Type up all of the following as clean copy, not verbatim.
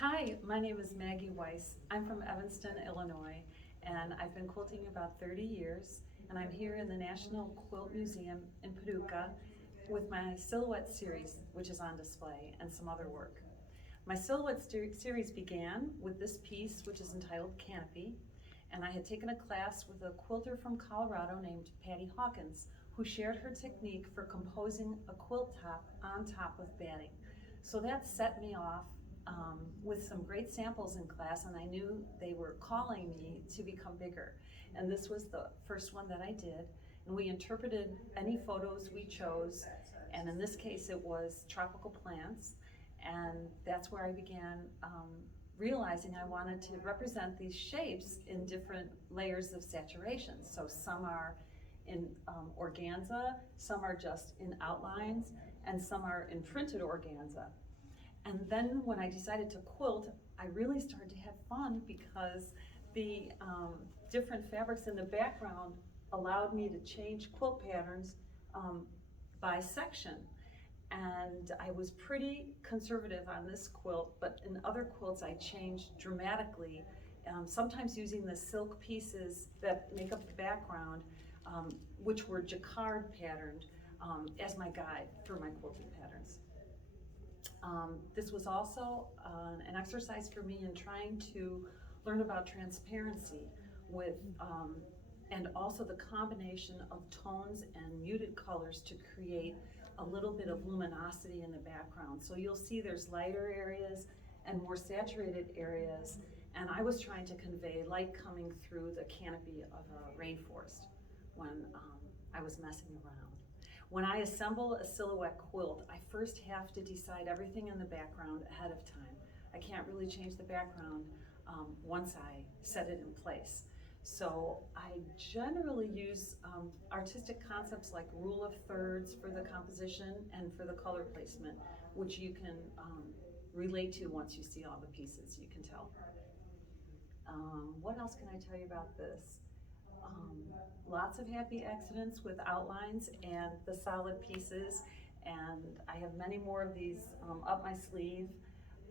Hi, my name is Maggie Weiss. I'm from Evanston, Illinois, and I've been quilting about 30 years, and I'm here in the National Quilt Museum in Paducah with my Silhouette series, which is on display, and some other work. My Silhouette series began with this piece, which is entitled Canopy, and I had taken a class with a quilter from Colorado named Patty Hawkins, who shared her technique for composing a quilt top on top of batting. So that set me off with some great samples in class, and I knew they were calling me to become bigger. And this was the first one that I did, and we interpreted any photos we chose, and in this case it was tropical plants, and that's where I began realizing I wanted to represent these shapes in different layers of saturation. So some are in organza, some are just in outlines, and some are in printed organza. And then when I decided to quilt, I really started to have fun because the different fabrics in the background allowed me to change quilt patterns by section. And I was pretty conservative on this quilt, but in other quilts I changed dramatically, sometimes using the silk pieces that make up the background, which were jacquard patterned, as my guide for my quilting patterns. This was also an exercise for me in trying to learn about transparency with, and also the combination of tones and muted colors to create a little bit of luminosity in the background. So you'll see there's lighter areas and more saturated areas, and I was trying to convey light coming through the canopy of a rainforest when I was messing around. When I assemble a silhouette quilt, I first have to decide everything in the background ahead of time. I can't really change the background once I set it in place. So I generally use artistic concepts like rule of thirds for the composition and for the color placement, which you can relate to once you see all the pieces, you can tell. What else can I tell you about this? Lots of happy accidents with outlines and the solid pieces, and I have many more of these up my sleeve,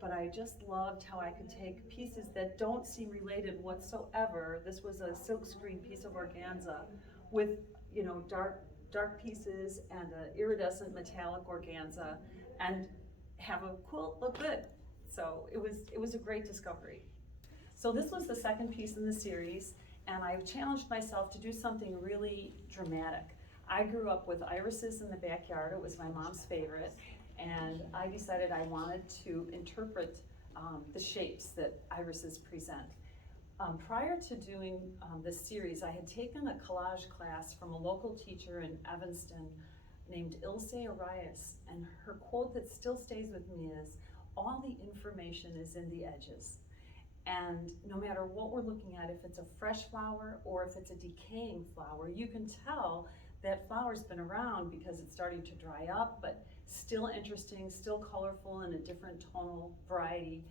but I just loved how I could take pieces that don't seem related whatsoever. This was a silkscreen piece of organza with, you know, dark pieces and an iridescent metallic organza, and have a quilt look good. So it was a great discovery. So this was the second piece in the series, and I challenged myself to do something really dramatic. I grew up with irises in the backyard. It was my mom's favorite, and I decided I wanted to interpret the shapes that irises present. Prior to doing this series, I had taken a collage class from a local teacher in Evanston named Ilse Arias, and her quote that still stays with me is, "All the information is in the edges." And no matter what we're looking at, if it's a fresh flower or if it's a decaying flower, you can tell that flower's been around because it's starting to dry up, but still interesting, still colorful in a different tonal variety,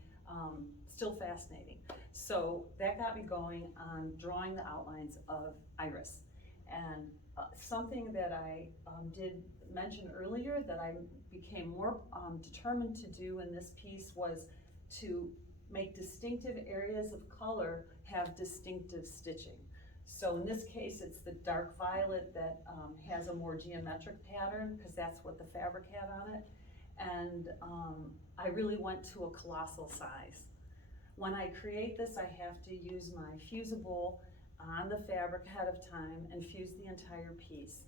still fascinating. So that got me going on drawing the outlines of iris. And something that I did mention earlier that I became more determined to do in this piece was to make distinctive areas of color have distinctive stitching. So in this case, it's the dark violet that has a more geometric pattern because that's what the fabric had on it. And I really went to a colossal size. When I create this, I have to use my fusible on the fabric ahead of time and fuse the entire piece.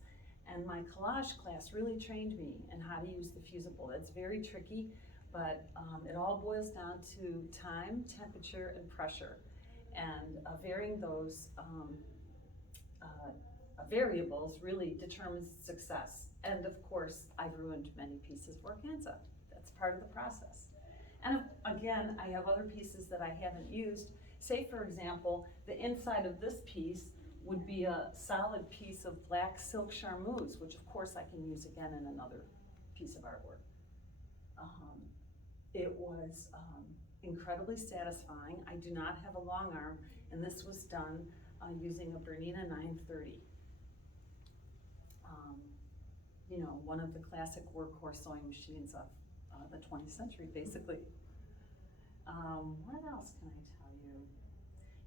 And my collage class really trained me in how to use the fusible. It's very tricky, but it all boils down to time, temperature, and pressure. And varying those variables really determines success. And of course, I've ruined many pieces of organza. That's part of the process. And again, I have other pieces that I haven't used. Say, for example, the inside of this piece would be a solid piece of black silk charmeuse, which of course I can use again in another piece of artwork. It was incredibly satisfying. I do not have a long arm, and this was done using a Bernina 930. You know, one of the classic workhorse sewing machines of the 20th century, basically. What else can I tell you?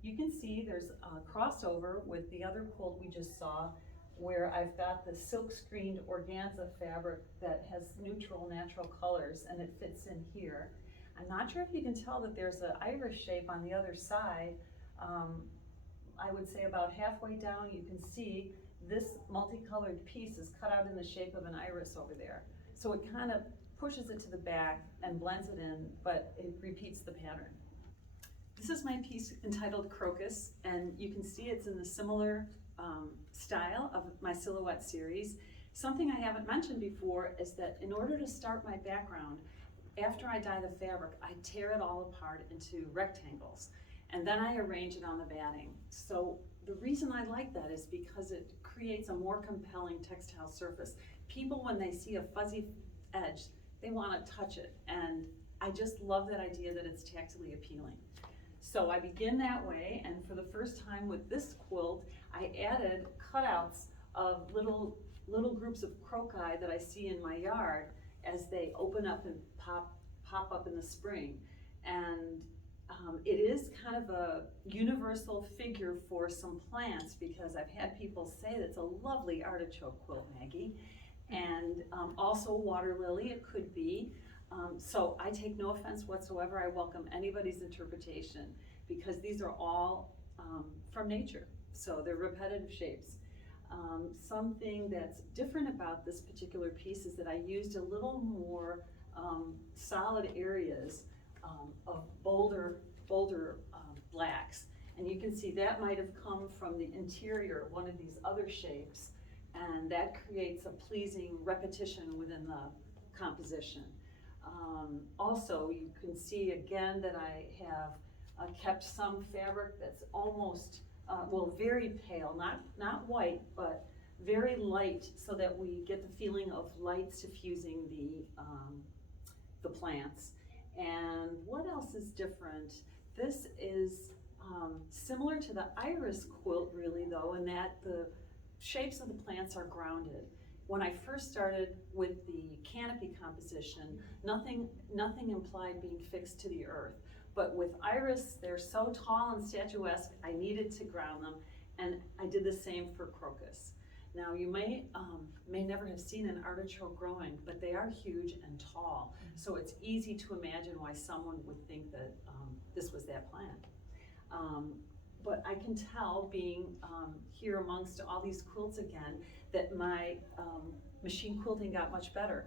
You can see there's a crossover with the other quilt we just saw, where I've got the silk screened organza fabric that has neutral natural colors, and it fits in here. I'm not sure if you can tell that there's an iris shape on the other side. I would say about halfway down you can see this multicolored piece is cut out in the shape of an iris over there. So it kind of pushes it to the back and blends it in, but it repeats the pattern. This is my piece entitled Crocus, and you can see it's in the similar style of my silhouette series. Something I haven't mentioned before is that in order to start my background, after I dye the fabric, I tear it all apart into rectangles, and then I arrange it on the batting. So the reason I like that is because it creates a more compelling textile surface. People, when they see a fuzzy edge, they want to touch it, and I just love that idea that it's tactily appealing. So I begin that way, and for the first time with this quilt, I added cutouts of little groups of croci that I see in my yard as they open up and pop up in the spring. And it is kind of a universal figure for some plants, because I've had people say that's a lovely artichoke quilt, Maggie. And also water lily, it could be. So I take no offense whatsoever. I welcome anybody's interpretation, because these are all from nature. So they're repetitive shapes. Something that's different about this particular piece is that I used a little more solid areas of bolder blacks. And you can see that might have come from the interior of one of these other shapes, and that creates a pleasing repetition within the composition. Also, you can see again that I have kept some fabric that's almost, well, very pale, not white, but very light, so that we get the feeling of light suffusing the plants. And what else is different? This is similar to the iris quilt, really, though, in that the shapes of the plants are grounded. When I first started with the canopy composition, nothing implied being fixed to the earth. But with iris, they're so tall and statuesque, I needed to ground them, and I did the same for crocus. Now, you may never have seen an artichoke growing, but they are huge and tall, so it's easy to imagine why someone would think that this was that plant. But I can tell, being here amongst all these quilts again, that my machine quilting got much better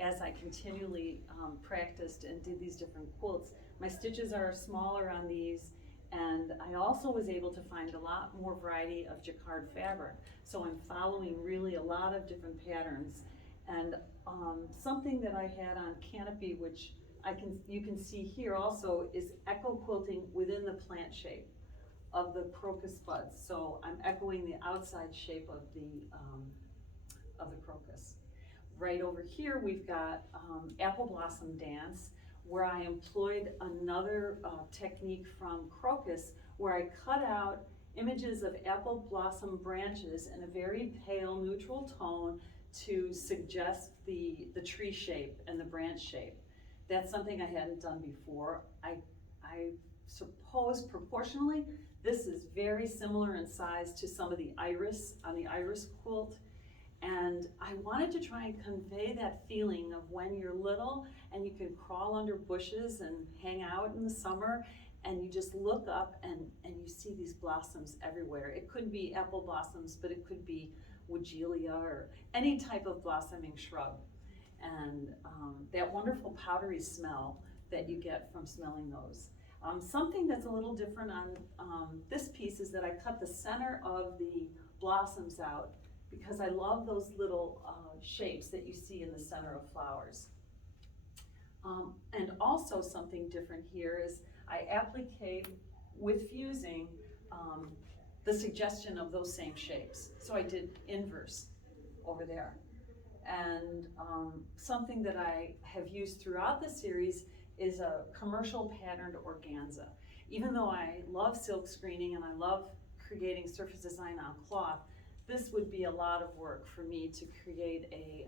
as I continually practiced and did these different quilts. My stitches are smaller on these, and I also was able to find a lot more variety of jacquard fabric. So I'm following really a lot of different patterns. And something that I had on canopy, which you can see here also, is echo quilting within the plant shape of the crocus buds. So I'm echoing the outside shape of the crocus. Right over here we've got apple blossom dance, where I employed another technique from crocus, where I cut out images of apple blossom branches in a very pale neutral tone to suggest the tree shape and the branch shape. That's something I hadn't done before. I suppose proportionally this is very similar in size to some of the iris on the iris quilt. And I wanted to try and convey that feeling of when you're little and you can crawl under bushes and hang out in the summer, and you just look up and you see these blossoms everywhere. It could be apple blossoms, but it could be woodgelia or any type of blossoming shrub. And that wonderful powdery smell that you get from smelling those. Something that's a little different on this piece is that I cut the center of the blossoms out, because I love those little shapes that you see in the center of flowers. And also something different here is I applique with fusing the suggestion of those same shapes. So I did inverse over there. And something that I have used throughout the series is a commercial patterned organza. Even though I love silk screening and I love creating surface design on cloth, this would be a lot of work for me to create a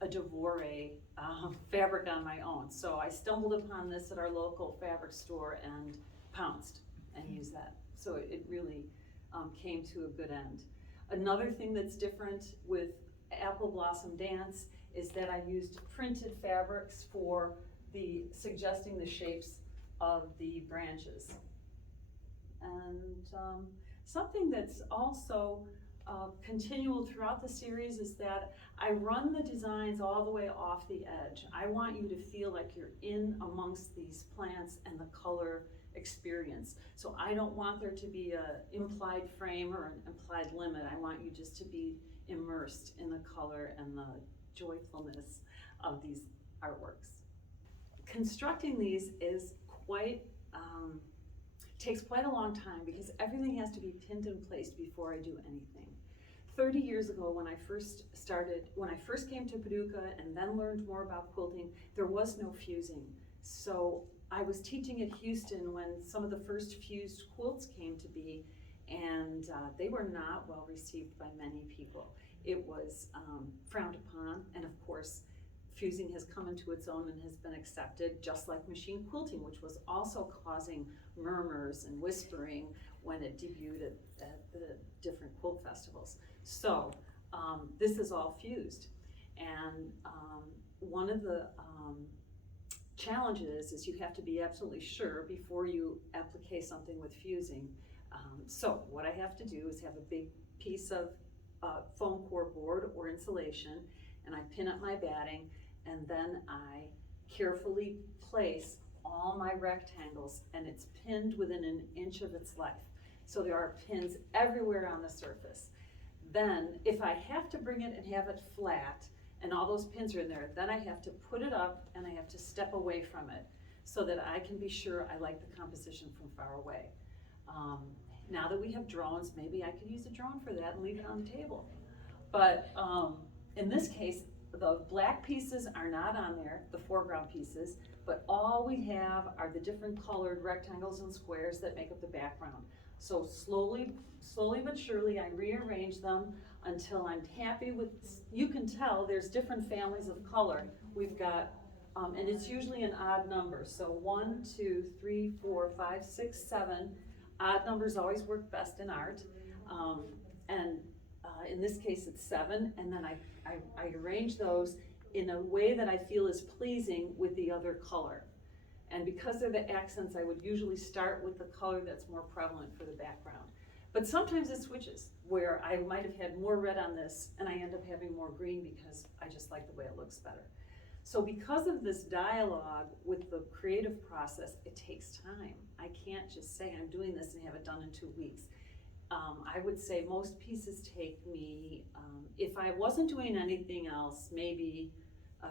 a Devore fabric on my own. So I stumbled upon this at our local fabric store and pounced and used that. So it really came to a good end. Another thing that's different with Apple Blossom Dance is that I used printed fabrics for suggesting the shapes of the branches. And something that's also continual throughout the series is that I run the designs all the way off the edge. I want you to feel like you're in amongst these plants and the color experience. So I don't want there to be an implied frame or an implied limit. I want you just to be immersed in the color and the joyfulness of these artworks. Constructing these is takes quite a long time because everything has to be pinned in place before I do anything. 30 years ago when I first came to Paducah and then learned more about quilting, there was no fusing. So I was teaching at Houston when some of the first fused quilts came to be, and they were not well received by many people. It was frowned upon, and of course, fusing has come into its own and has been accepted, just like machine quilting, which was also causing murmurs and whispering when it debuted at the different quilt festivals. So this is all fused. And one of the challenges is you have to be absolutely sure before you applique something with fusing. So what I have to do is have a big piece of foam core board or insulation, and I pin up my batting, and then I carefully place all my rectangles, and it's pinned within an inch of its life. So there are pins everywhere on the surface. Then if I have to bring it and have it flat, and all those pins are in there, then I have to put it up and I have to step away from it so that I can be sure I like the composition from far away. Now that we have drones, maybe I could use a drone for that and leave it on the table. But in this case, the black pieces are not on there, the foreground pieces, but all we have are the different colored rectangles and squares that make up the background. So slowly but surely, I rearrange them until I'm happy with, you can tell there's different families of color. We've got, and it's usually an odd number. So 1, 2, 3, 4, 5, 6, 7. Odd numbers always work best in art. In this case, it's 7, and then I arrange those in a way that I feel is pleasing with the other color. And because they're the accents, I would usually start with the color that's more prevalent for the background. But sometimes it switches, where I might have had more red on this, and I end up having more green because I just like the way it looks better. So because of this dialogue with the creative process, it takes time. I can't just say I'm doing this and have it done in 2 weeks. I would say most pieces take me, if I wasn't doing anything else, maybe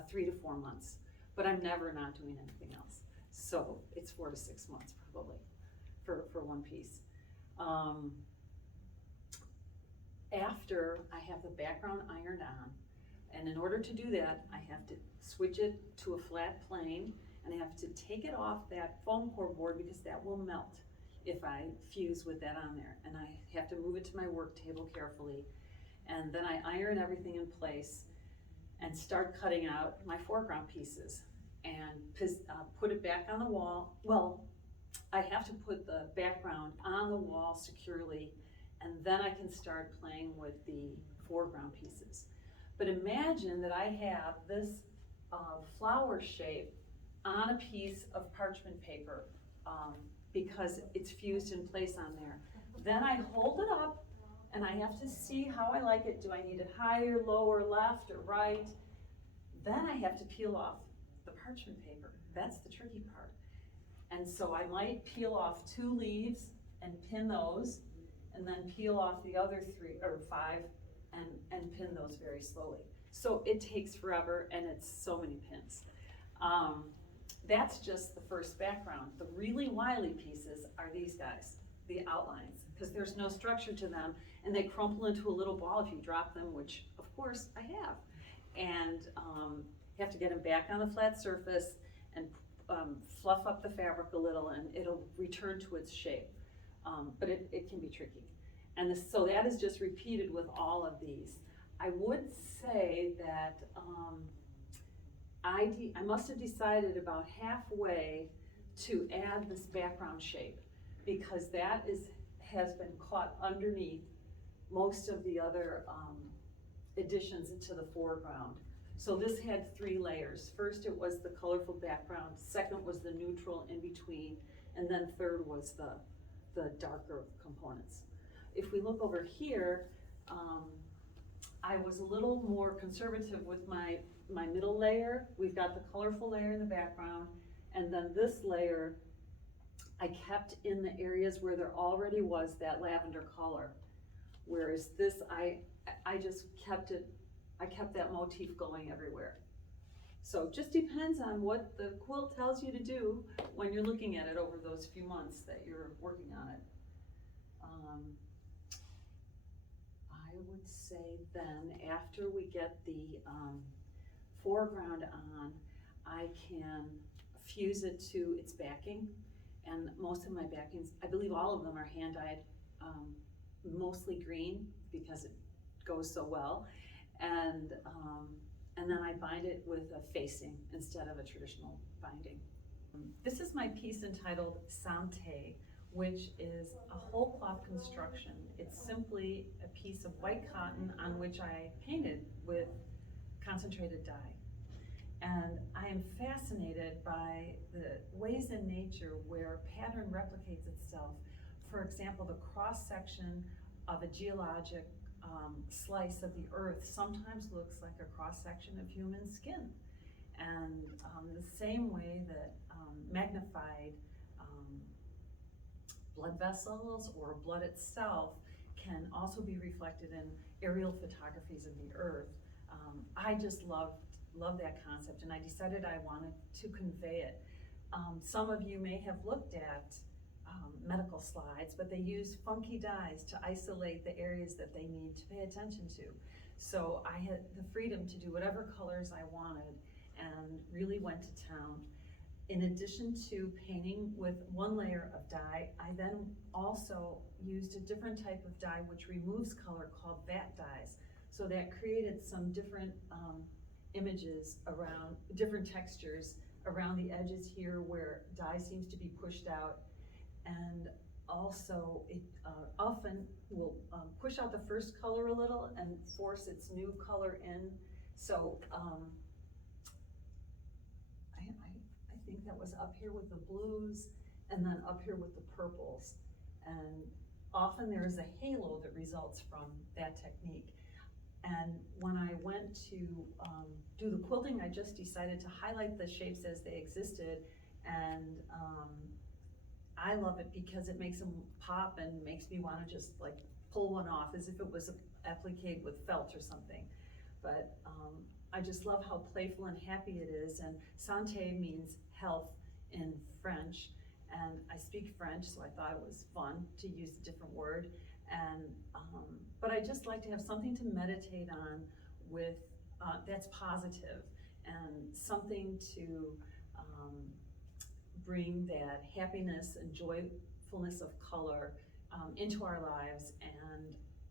3 to 4 months, but I'm never not doing anything else. So it's 4 to 6 months probably for one piece. After I have the background ironed on, and in order to do that, I have to switch it to a flat plane, and I have to take it off that foam core board because that will melt if I fuse with that on there. And I have to move it to my work table carefully. And then I iron everything in place and start cutting out my foreground pieces and put it back on the wall. Well, I have to put the background on the wall securely, and then I can start playing with the foreground pieces. But imagine that I have this flower shape on a piece of parchment paper because it's fused in place on there. Then I hold it up and I have to see how I like it. Do I need it higher, lower, left, or right? Then I have to peel off the parchment paper. That's the tricky part. And so I might peel off 2 leaves and pin those, and then peel off the other 3 or 5 and pin those very slowly. So it takes forever, and it's so many pins. That's just the first background. The really wily pieces are these guys, the outlines, because there's no structure to them, and they crumple into a little ball if you drop them, which of course I have. And you have to get them back on the flat surface and fluff up the fabric a little, and it'll return to its shape. But it can be tricky. And so that is just repeated with all of these. I would say that I must have decided about halfway to add this background shape, because that has been caught underneath most of the other additions into the foreground. So this had 3 layers. First it was the colorful background, second was the neutral in between, and then third was the darker components. If we look over here, I was a little more conservative with my middle layer. We've got the colorful layer in the background, and then this layer I kept in the areas where there already was that lavender color. Whereas this, I just kept it, I kept that motif going everywhere. So it just depends on what the quilt tells you to do when you're looking at it over those few months that you're working on it. I would say then, after we get the foreground on, I can fuse it to its backing. And most of my backings, I believe all of them are hand-dyed, mostly green because it goes so well. And then I bind it with a facing instead of a traditional binding. This is my piece entitled Sante, which is a whole cloth construction. It's simply a piece of white cotton on which I painted with concentrated dye. And I am fascinated by the ways in nature where pattern replicates itself. For example, the cross-section of a geologic slice of the earth sometimes looks like a cross-section of human skin. And the same way that magnified blood vessels or blood itself can also be reflected in aerial photographies of the earth. I just love that concept, and I decided I wanted to convey it. Some of you may have looked at medical slides, but they use funky dyes to isolate the areas that they need to pay attention to. So I had the freedom to do whatever colors I wanted and really went to town. In addition to painting with one layer of dye, I then also used a different type of dye which removes color called vat dyes. So that created some different images around, different textures around the edges here where dye seems to be pushed out. And also it often will push out the first color a little and force its new color in. So I think that was up here with the blues and then up here with the purples. And often there is a halo that results from that technique. And when I went to do the quilting, I just decided to highlight the shapes as they existed. And I love it because it makes them pop and makes me want to just like pull one off as if it was appliqued with felt or something. But I just love how playful and happy it is. And Sante means health in French. And I speak French, so I thought it was fun to use a different word. And but I just like to have something to meditate on with that's positive and something to bring that happiness and joyfulness of color into our lives,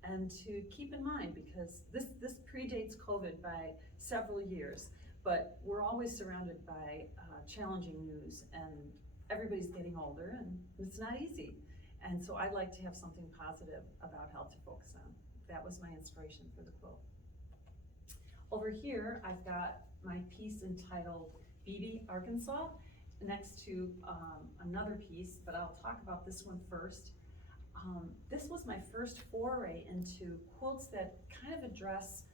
and to keep in mind, because this predates COVID by several years, but we're always surrounded by challenging news, and everybody's getting older and it's not easy. And so I like to have something positive about health to focus on. That was my inspiration for the quilt. Over here, I've got my piece entitled Beebe, Arkansas, next to another piece, but I'll talk about this one first. This was my first foray into quilts that kind of address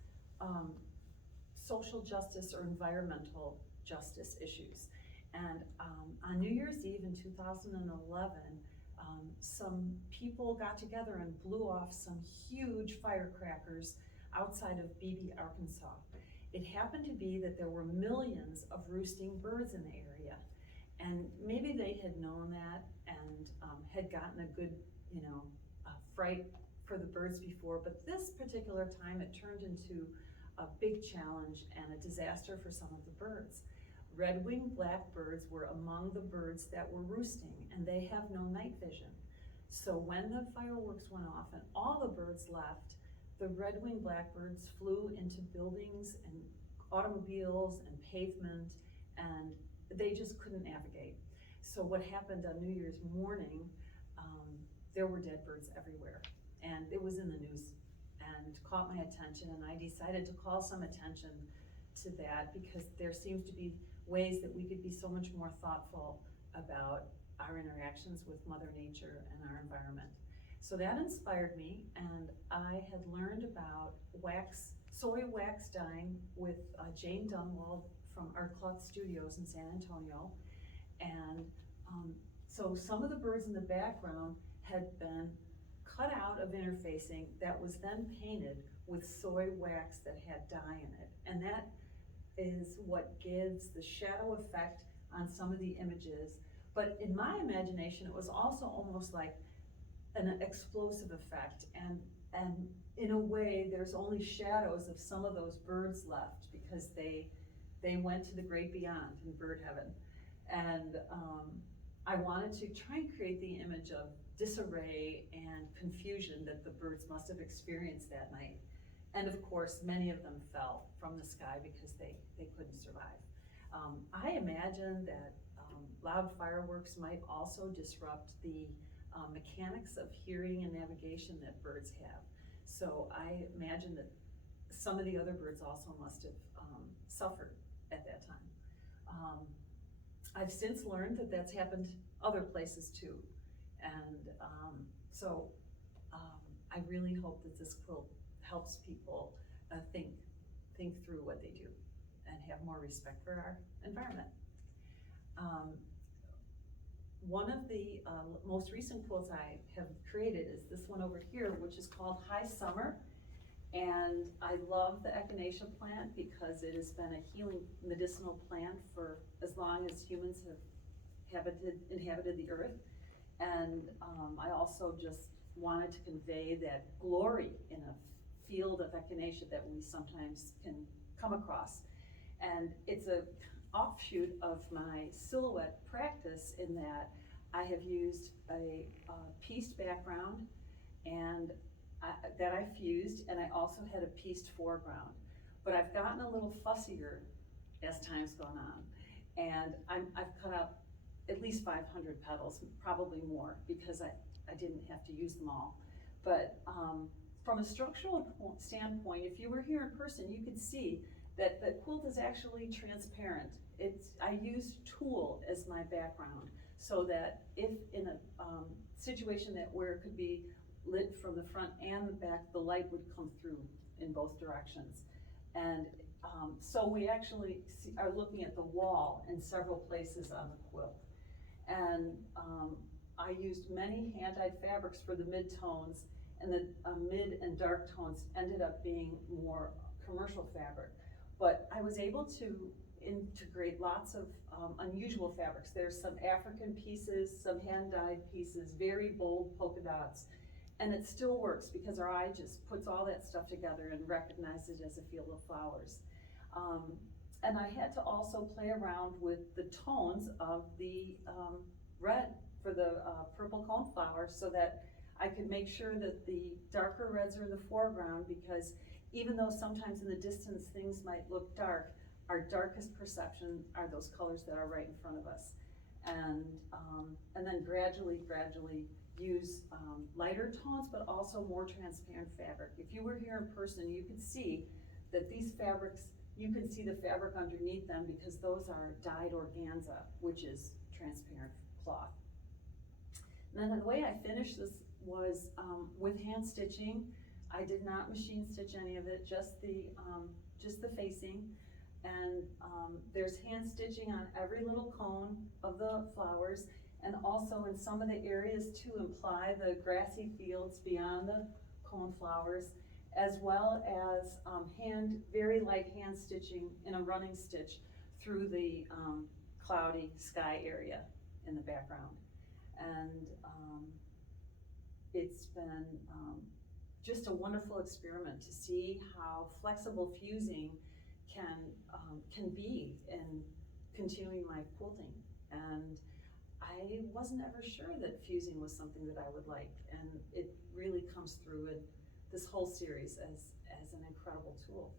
social justice or environmental justice issues. And on New Year's Eve in 2011, some people got together and blew off some huge firecrackers outside of Beebe, Arkansas. It happened to be that there were millions of roosting birds in the area. And maybe they had known that and had gotten a good, fright for the birds before, but this particular time it turned into a big challenge and a disaster for some of the birds. Red-winged blackbirds were among the birds that were roosting, and they have no night vision. So when the fireworks went off and all the birds left, the red-winged blackbirds flew into buildings and automobiles and pavement, and they just couldn't navigate. So what happened on New Year's morning, there were dead birds everywhere, and it was in the news and caught my attention, and I decided to call some attention to that because there seems to be ways that we could be so much more thoughtful about our interactions with Mother Nature and our environment. So that inspired me, and I had learned about soy wax dyeing with Jane Dunwald from Art Cloth Studios in San Antonio. And so some of the birds in the background had been cut out of interfacing that was then painted with soy wax that had dye in it. And that is what gives the shadow effect on some of the images. But in my imagination, it was also almost like an explosive effect. And in a way, there's only shadows of some of those birds left because they went to the great beyond in bird heaven. And I wanted to try and create the image of disarray and confusion that the birds must have experienced that night. And of course, many of them fell from the sky because they couldn't survive. I imagine that loud fireworks might also disrupt the mechanics of hearing and navigation that birds have. So I imagine that some of the other birds also must have suffered at that time. I've since learned that that's happened other places too. And so I really hope that this quilt helps people think through what they do and have more respect for our environment. One of the most recent quilts I have created is this one over here, which is called High Summer. And I love the echinacea plant because it has been a healing medicinal plant for as long as humans have inhabited the earth. And I also just wanted to convey that glory in a field of echinacea that we sometimes can come across. And it's a offshoot of my silhouette practice in that I have used a pieced background and that I fused, and I also had a pieced foreground. But I've gotten a little fussier as time's gone on, and I've cut out at least 500 petals, probably more, because I didn't have to use them all. But from a structural standpoint, if you were here in person, you could see that the quilt is actually transparent. I used tulle as my background so that if in a situation where it could be lit from the front and the back, the light would come through in both directions. And so we actually are looking at the wall in several places on the quilt. And I used many hand-dyed fabrics for the mid-tones, and the mid and dark tones ended up being more commercial fabric. But I was able to integrate lots of unusual fabrics. There's some African pieces, some hand-dyed pieces, very bold polka dots. And it still works because our eye just puts all that stuff together and recognizes it as a field of flowers. And I had to also play around with the tones of the red for the purple coneflower so that I could make sure that the darker reds are in the foreground, because even though sometimes in the distance things might look dark, our darkest perception are those colors that are right in front of us. And then gradually use lighter tones, but also more transparent fabric. If you were here in person, you could see that these fabrics, you can see the fabric underneath them because those are dyed organza, which is transparent cloth. And then the way I finished this was with hand stitching. I did not machine stitch any of it, just the facing. And there's hand stitching on every little cone of the flowers, and also in some of the areas to imply the grassy fields beyond the cone flowers, as well as very light hand stitching in a running stitch through the cloudy sky area in the background. And it's been just a wonderful experiment to see how flexible fusing can be in continuing my quilting. And I wasn't ever sure that fusing was something that I would like, and it really comes through in this whole series as an incredible tool.